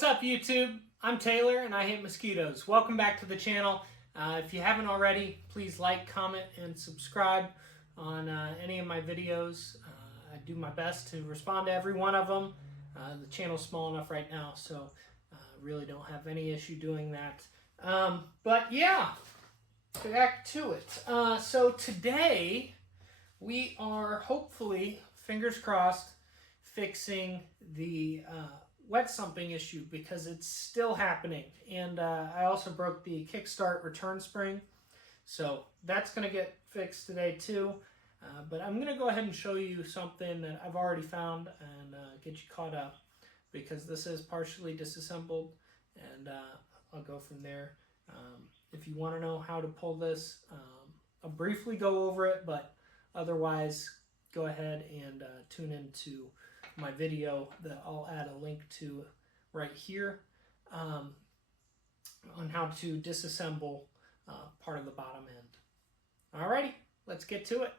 What's up, YouTube? I'm Taylor and I hate mosquitoes. Welcome back to the channel. If you haven't already, please like, comment, and subscribe on any of my videos. I do my best to respond to every one of them. The channel's small enough right now, so really don't have any issue doing that. But yeah, back to it. So today we are hopefully, fingers crossed, fixing the wet sumping issue because it's still happening. And I also broke the kickstart return spring, so that's going to get fixed today too. But I'm going to go ahead and show you something that I've already found and get you caught up, because this is partially disassembled, and I'll go from there. If you want to know how to pull this, I'll briefly go over it, but otherwise go ahead and tune into my video that I'll add a link to right here on how to disassemble part of the bottom end. Alrighty, let's get to it.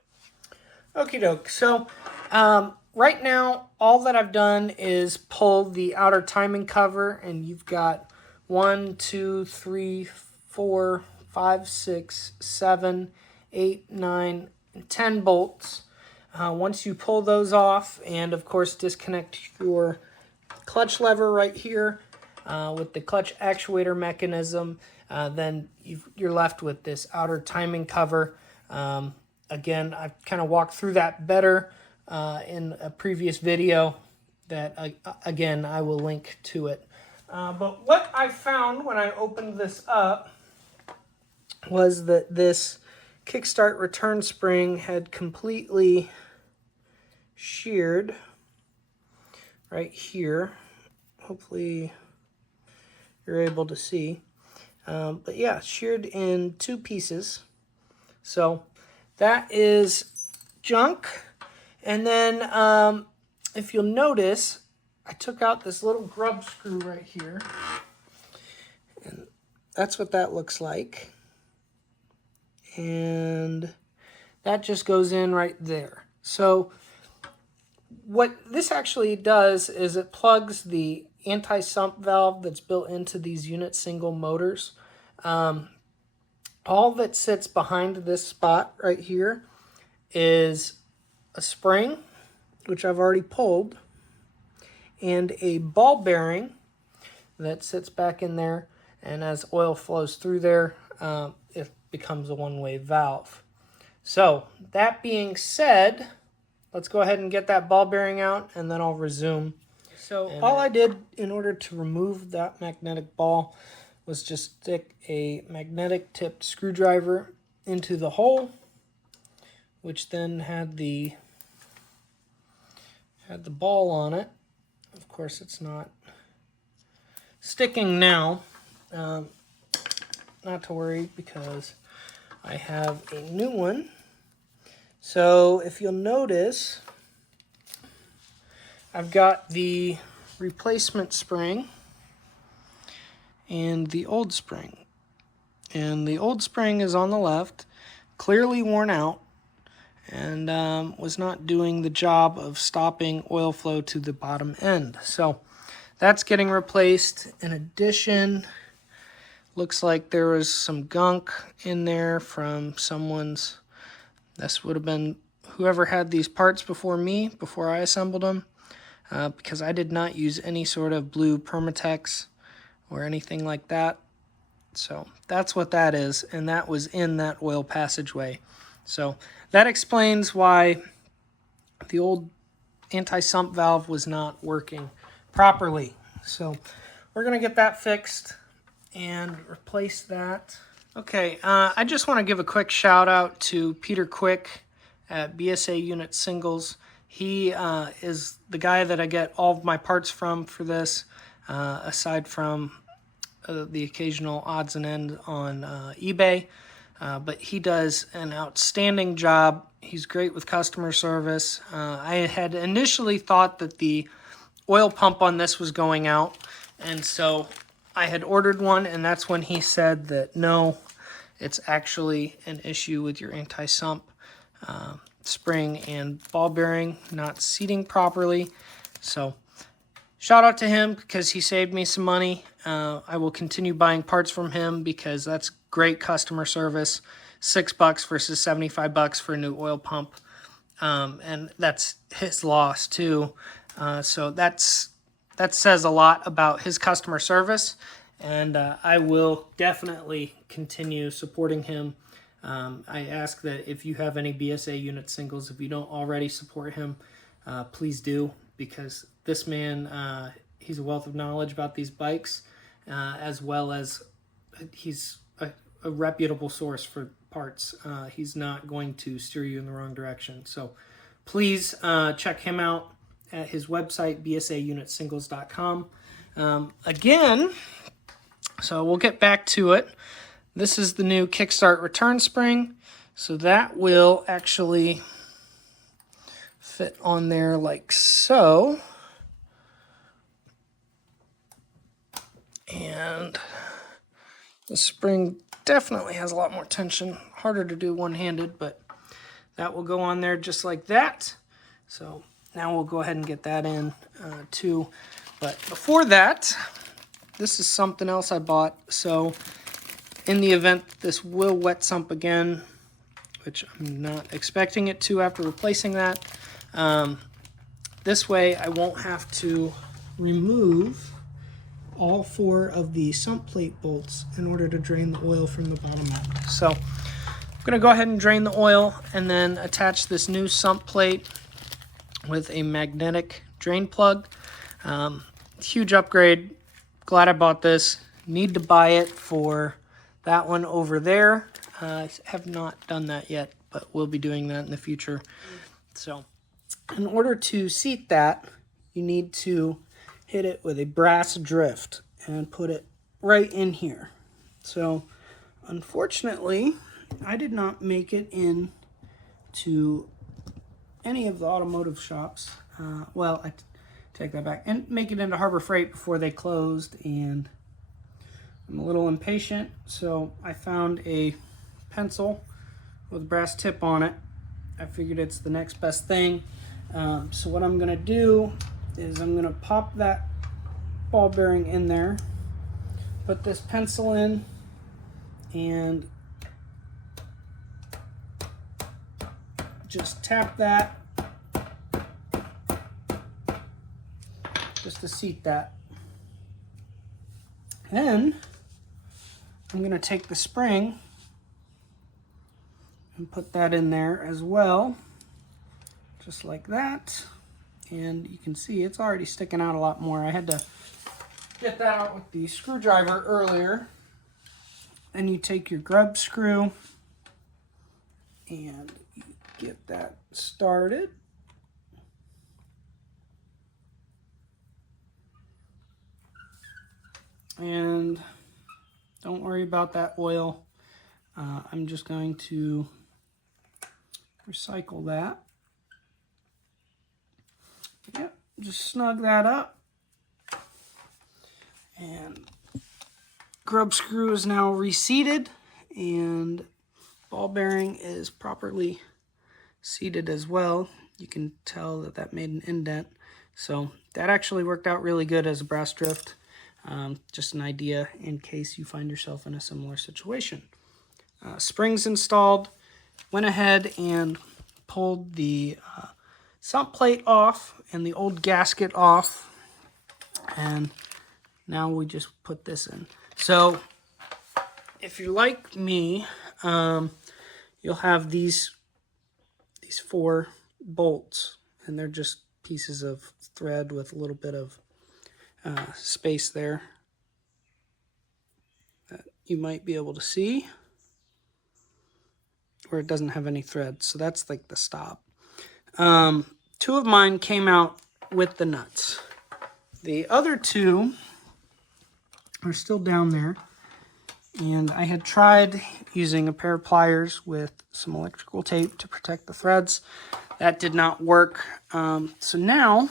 Okie doke. So right now all that I've done is pull the outer timing cover, and you've got 1, 2, 3, 4, 5, 6, 7, 8, 9, and 10 bolts. Once you pull those off, and of course disconnect your clutch lever right here with the clutch actuator mechanism, then you're left with this outer timing cover. Again, I've kind of walked through that better in a previous video that, again, I will link to it. But what I found when I opened this up was that this kickstart return spring had completely sheared right here. Hopefully you're able to see. But yeah, sheared in 2 pieces. So that is junk. And then if you'll notice, I took out this little grub screw right here. And that's what that looks like. And that just goes in right there. So what this actually does is it plugs the anti-sump valve that's built into these unit single motors. All that sits behind this spot right here is a spring, which I've already pulled, and a ball bearing that sits back in there, and as oil flows through there, it becomes a one-way valve. So that being said, let's go ahead and get that ball bearing out, and then I'll resume. So all I did in order to remove that magnetic ball was just stick a magnetic tipped screwdriver into the hole, which then had the ball on it. Of course, it's not sticking now. Not to worry, because I have a new one. So if you'll notice, I've got the replacement spring and the old spring. And the old spring is on the left, clearly worn out, and was not doing the job of stopping oil flow to the bottom end. So that's getting replaced. In addition, looks like there was some gunk in there from someone's. This would have been whoever had these parts before me, before I assembled them, because I did not use any sort of blue Permatex or anything like that. So that's what that is, and that was in that oil passageway. So that explains why the old anti-sump valve was not working properly. So we're going to get that fixed and replace that. Okay, I just want to give a quick shout out to Peter Quick at BSA Unit Singles. He is the guy that I get all of my parts from for this, aside from the occasional odds and ends on eBay. But he does an outstanding job. He's great with customer service. I had initially thought that the oil pump on this was going out, and so I had ordered one, and that's when he said that no, it's actually an issue with your anti-sump spring and ball bearing not seating properly. So shout out to him because he saved me some money. I will continue buying parts from him because that's great customer service. $6 versus $75 for a new oil pump. And that's his loss too. So that says a lot about his customer service. And I will definitely continue supporting him. I ask that if you have any BSA Unit Singles, if you don't already support him, please do, because this man, he's a wealth of knowledge about these bikes, as well as he's a reputable source for parts. He's not going to steer you in the wrong direction. So please check him out at his website, bsaunitsingles.com. Again, so we'll get back to it. This is the new kickstart return spring. So that will actually fit on there like so. And the spring definitely has a lot more tension. Harder to do one-handed, but that will go on there just like that. So now we'll go ahead and get that in too. But before that, this is something else I bought. So in the event this will wet sump again, which I'm not expecting it to after replacing that, this way I won't have to remove all 4 of the sump plate bolts in order to drain the oil from the bottom end. So I'm going to go ahead and drain the oil and then attach this new sump plate with a magnetic drain plug. Huge upgrade. Glad I bought this. Need to buy it for that one over there. I have not done that yet, but we'll be doing that in the future. So in order to seat that, you need to hit it with a brass drift and put it right in here. So unfortunately, I did not make it in to any of the automotive shops. Well, I take that back, and make it into Harbor Freight before they closed, and I'm a little impatient, so I found a pencil with a brass tip on it. I figured it's the next best thing. So what I'm gonna do is I'm gonna pop that ball bearing in there, put this pencil in, and just tap that just to seat that. Then I'm going to take the spring and put that in there as well, just like that. And you can see it's already sticking out a lot more. I had to get that out with the screwdriver earlier. Then you take your grub screw and you get that started. And don't worry about that oil. I'm just going to recycle that. Yep, just snug that up. And grub screw is now reseated, and ball bearing is properly seated as well. You can tell that that made an indent. So that actually worked out really good as a brass drift. Just an idea in case you find yourself in a similar situation. Springs installed, went ahead and pulled the sump plate off and the old gasket off, and now we just put this in. So if you're like me, you'll have these 4 bolts, and they're just pieces of thread with a little bit of space there that you might be able to see, where it doesn't have any thread. So that's like the stop. 2 of mine came out with the nuts. The other 2 are still down there, and I had tried using a pair of pliers with some electrical tape to protect the threads. That did not work. So now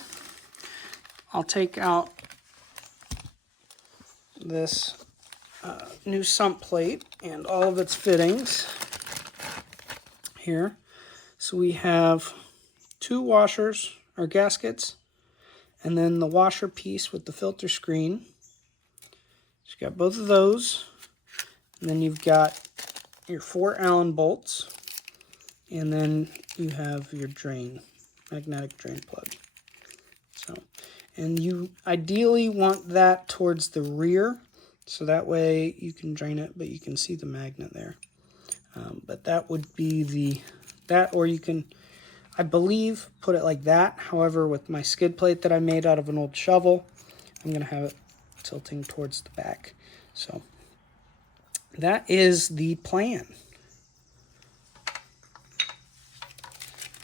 I'll take out this new sump plate and all of its fittings here. So we have 2 washers or gaskets, And then the washer piece with the filter screen. So you got both of those. And then you've got your 4 Allen bolts. And then you have your drain, magnetic drain plug. So, and you ideally want that towards the rear, so that way you can drain it, but you can see the magnet there. But that would be that, or you can, I believe, put it like that. However, with my skid plate that I made out of an old shovel, I'm going to have it tilting towards the back. So that is the plan.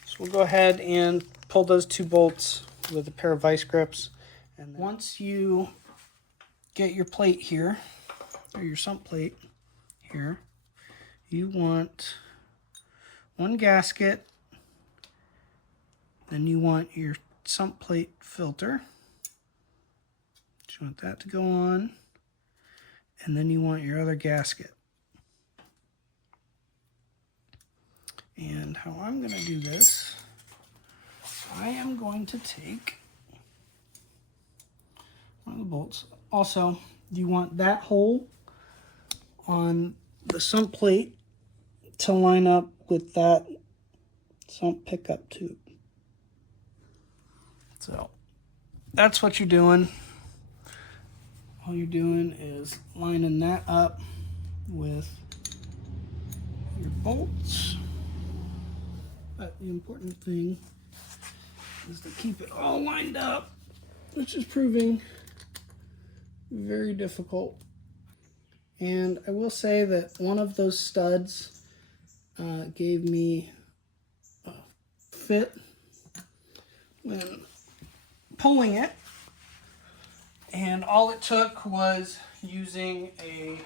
So we'll go ahead and pull those 2 bolts with a pair of vice grips. And then once you get your plate here, or your sump plate here, you want 1 gasket. Then you want your sump plate filter. You want that to go on. And then you want your other gasket. And how I'm going to do this, I am going to take one of the bolts. Also, you want that hole on the sump plate to line up with that sump pickup tube. So that's what you're doing. All you're doing is lining that up with your bolts. But the important thing is to keep it all lined up, which is proving very difficult. And I will say that one of those studs gave me a fit when pulling it, and all it took was using a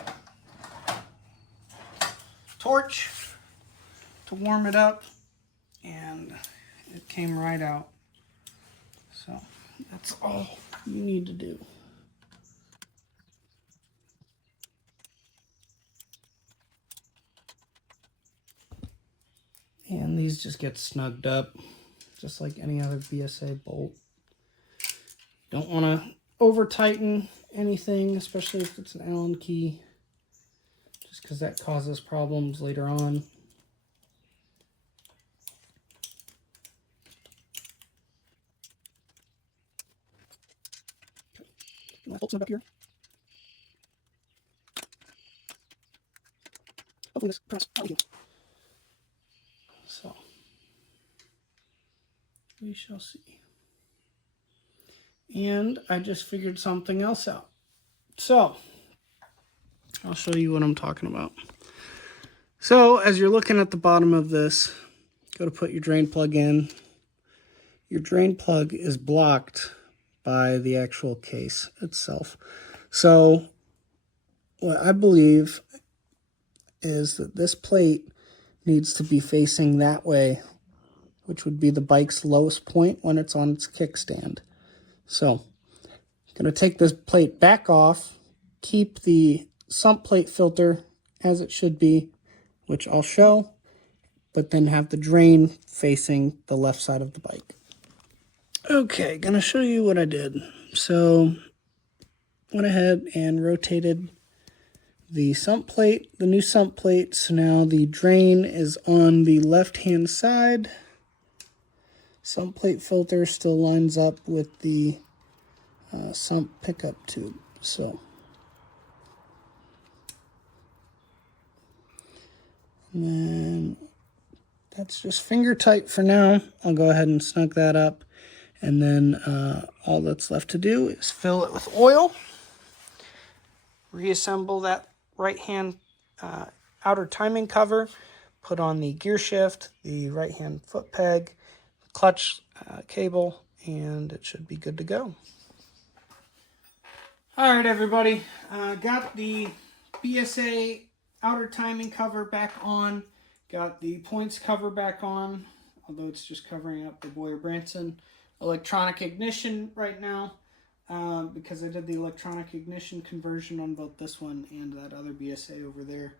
torch to warm it up, and it came right out. So that's all you need to do. And these just get snugged up just like any other BSA bolt. Don't want to over tighten anything, especially if it's an Allen key, just because that causes problems later on. My bolts up here. Hopefully this press probably. So we shall see. And I just figured something else out. So I'll show you what I'm talking about. So as you're looking at the bottom of this, go to put your drain plug in. Your drain plug is blocked by the actual case itself. So what I believe is that this plate needs to be facing that way, which would be the bike's lowest point when it's on its kickstand. So I'm going to take this plate back off, keep the sump plate filter as it should be, which I'll show, but then have the drain facing the left side of the bike. Okay, going to show you what I did. So went ahead and rotated the sump plate, the new sump plate. So now the drain is on the left-hand side. Sump plate filter still lines up with the sump pickup tube. So and then that's just finger tight for now. I'll go ahead and snug that up, and then all that's left to do is fill it with oil, reassemble that right hand outer timing cover, put on the gear shift, the right hand foot peg, clutch cable, and it should be good to go. All right, everybody, got the BSA outer timing cover back on, got the points cover back on, although it's just covering up the Boyer-Branson electronic ignition right now, because I did the electronic ignition conversion on both this one and that other BSA over there.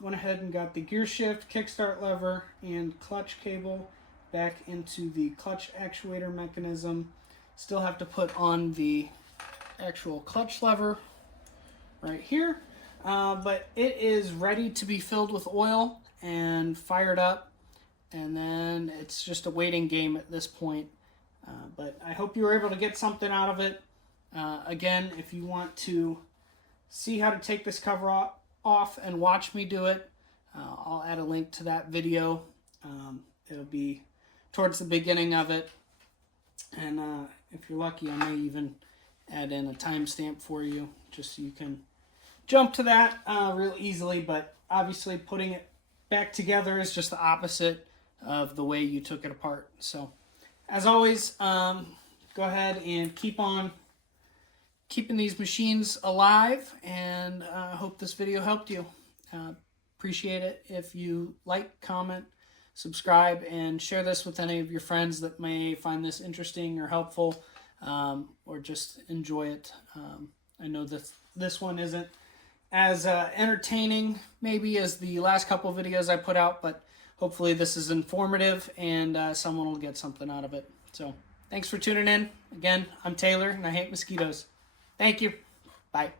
Went ahead and got the gear shift, kickstart lever, and clutch cable back into the clutch actuator mechanism. Still have to put on the actual clutch lever right here. But it is ready to be filled with oil and fired up. And then it's just a waiting game at this point. But I hope you were able to get something out of it. Again, if you want to see how to take this cover off and watch me do it, I'll add a link to that video. It'll be towards the beginning of it. And if you're lucky, I may even add in a timestamp for you, just so you can jump to that real easily. But obviously putting it back together is just the opposite of the way you took it apart. So as always, go ahead and keep on keeping these machines alive, and I hope this video helped you. Appreciate it if you like, comment, subscribe, and share this with any of your friends that may find this interesting or helpful, or just enjoy it. I know that this one isn't as entertaining maybe as the last couple videos I put out, but hopefully this is informative and someone will get something out of it. So thanks for tuning in. Again, I'm Taylor and I hate mosquitoes. Thank you. Bye.